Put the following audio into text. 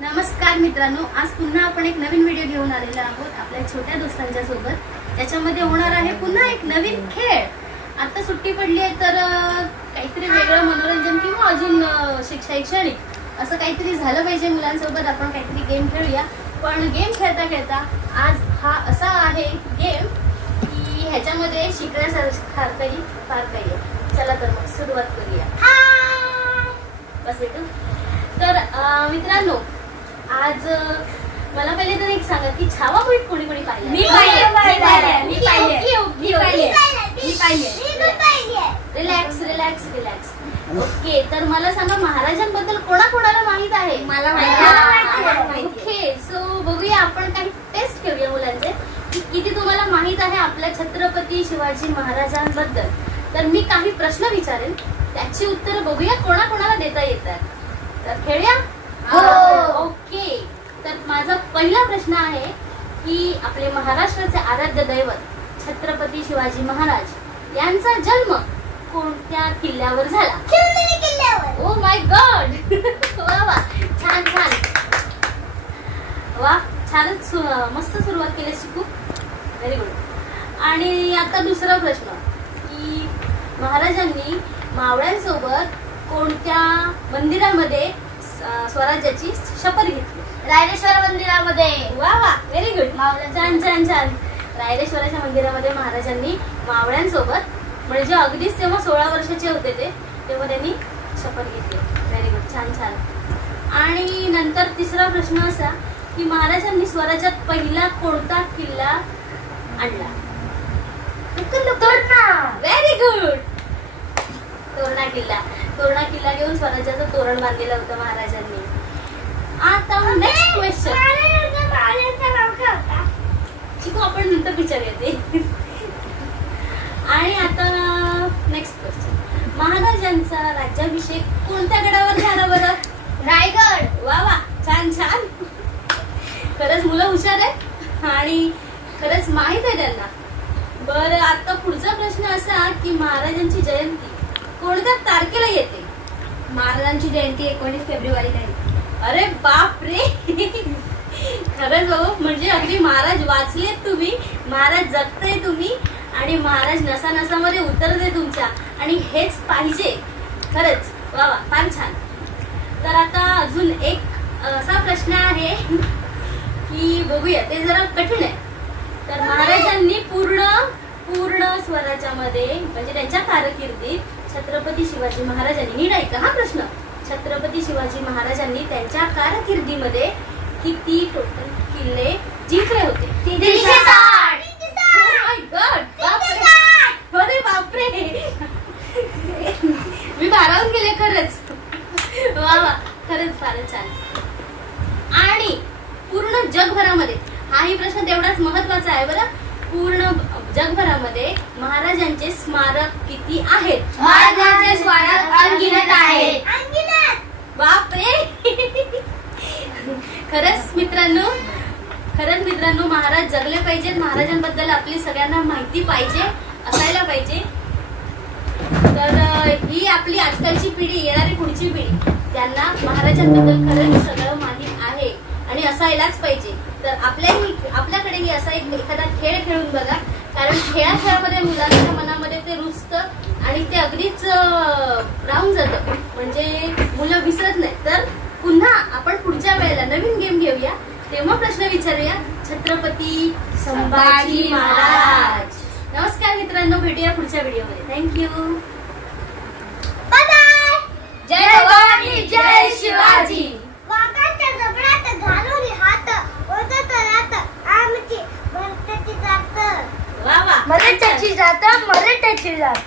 नमस्कार मित्रांनो, आज पुन्हा आपण एक नवीन व्हिडिओ घेऊन आलेलो आहोत आपल्या छोट्या दोस्तांच्या सोबत। त्याच्यामध्ये होणार आहे पुन्हा एक नवीन खेळ। आता सुट्टी पडली आहे तर काहीतरी वेगळं मनोरंजन किंवा अजून शैक्षणिक असं काहीतरी झालं पाहिजे मुलांसोबत। आपण काहीतरी गेम खेळूया। पण गेम खेळता खेळता आज हा असा आहे गेम की ह्याच्यामध्ये शिकण्यासारखंही फार काही आहे। चला तर मग सुरुवात करूया। बस बेटू। तर मित्रांनो, आज मला पहिले तर एक सांगा की छावा पॉइंट कोणी कोणी पाहिलं? मी पाहिले। रिलॅक्स। ओके, तर मला सांगा महाराजांबद्दल कोणाकोणाला माहित आहे? मला माहिती। ओके, सो बघूया आपण काही टेस्ट घेऊया मुलांचे की किती तुम्हाला माहित आहे आपल्या छत्रपती शिवाजी महाराजांबद्दल। तर मी काही प्रश्न विचारेन, त्याची उत्तर बघूया कोणाकोणाला देता येतात। तर खेळूया? ओके, तर माझा पहिला प्रश्न आहे की आपले महाराष्ट्राचे आराध्य दैवत छत्रपती शिवाजी महाराज यांचा जन्म कोणत्या किल्ल्यावर झाला? शिवनेरी किल्ल्यावर। ओ माय गॉड, वा छान। वा, छानच, मस्त सुरुवात केली शिकू। Very good. आणि आता दुसरा प्रश्न की महाराजांनी मावळ्यांसोबत कोणत्या मंदिरामध्ये स्वराज्याची शपथ घेतली? रायरेश्वर मंदिरामध्ये। वा, व्हेरी गुड। छान। रायरेश्वराच्या मंदिरामध्ये महाराजांनी मावळ्यांसोबत, म्हणजे अगदीच तेव्हा 16 वर्षाचे होते तेव्हा त्यांनी शपथ घेतली। व्हेरी गुड, छान। आणि नंतर तिसरा प्रश्न असा की महाराजांनी स्वराज्यात पहिला कोणता किल्ला आणला? तोरणा। व्हेरी गुड, तोरणा किल्ला घेऊन स्वराज्याचं तोरण बांधलेलं होतं महाराजांनी। आता नेक्स्ट क्वेश्चन शिकू आपण, नंतर विचारूया ते। आणि आता नेक्स्ट क्वेश्चन, महाराजांचा राज्याभिषेक कोणत्या गडावर झाला बरं? रायगड। वा, छान। खरंच मुलं हुशार आहे आणि खरंच माहित आहे त्यांना। बरं, आता पुढचा प्रश्न असा की महाराजांची जयंती कोणत्या तारखेला येते? महाराजांची जयंती 19 फेब्रुवारीला येते। अरे बाप रे, खरंच बाबा, म्हणजे अगदी महाराज वाचलेत तुम्ही, महाराज जगताय तुम्ही आणि महाराज नसानसामध्ये उतरते तुमच्या, आणि हेच पाहिजे खरंच। वा, फार छान। तर आता अजून एक असा प्रश्न आहे की बघूया, ते जरा कठीण आहे। तर महाराजांनी पूर्ण स्वराज्यामध्ये, म्हणजे त्यांच्या कारकिर्दीत छत्रपती शिवाजी महाराजांनी, नीट ऐका हा प्रश्न, छत्रपती शिवाजी महाराजांनी त्यांच्या कारकिर्दीमध्ये किती टोटल किल्ले जिंकले होते? 360। माय गॉड, अरे बापरे, मी भारावून गेले खरंच। वा, खरंच फारच छान। आणि पूर्ण जगभरामध्ये, हाही प्रश्न तेवढाच महत्वाचा आहे बरं, पूर्ण जगभरामध्ये महाराजांचे स्मारक किती आहेत? महाराजांचे स्मारक अनगिनत आहेत। बापरे, खरंच मित्रांनो, महाराज जगले पाहिजेत, महाराजांबद्दल आपली सगळ्यांना माहिती पाहिजे, असायला पाहिजे। तर ही आपली आजकालची पिढी, येणारी पुढची पिढी, त्यांना महाराजांबद्दल खरंच सगळं माहित आहे आणि असायलाच पाहिजे। तर आपल्याकडेही असा एखादा खेळ खेळून बघा, कारण खेळामध्ये मुलांच्या मनामध्ये ते रुजतं आणि ते अगदीच राहून जातं, म्हणजे मुलं विसरत नाही। तर पुन्हा आपण पुढच्या वेळेला नवीन गेम घेऊया, तेव्हा प्रश्न विचारूया छत्रपती संभाजी महाराज। नमस्कार मित्रांनो, भेटूया पुढच्या व्हिडिओमध्ये। Thank you, bye bye. जय भवानी, जय शिवाजी। वाघाच्या जबड्यात घालून हात ओझत राहत आमची भरताची जात। वा, मराठ्याची जात।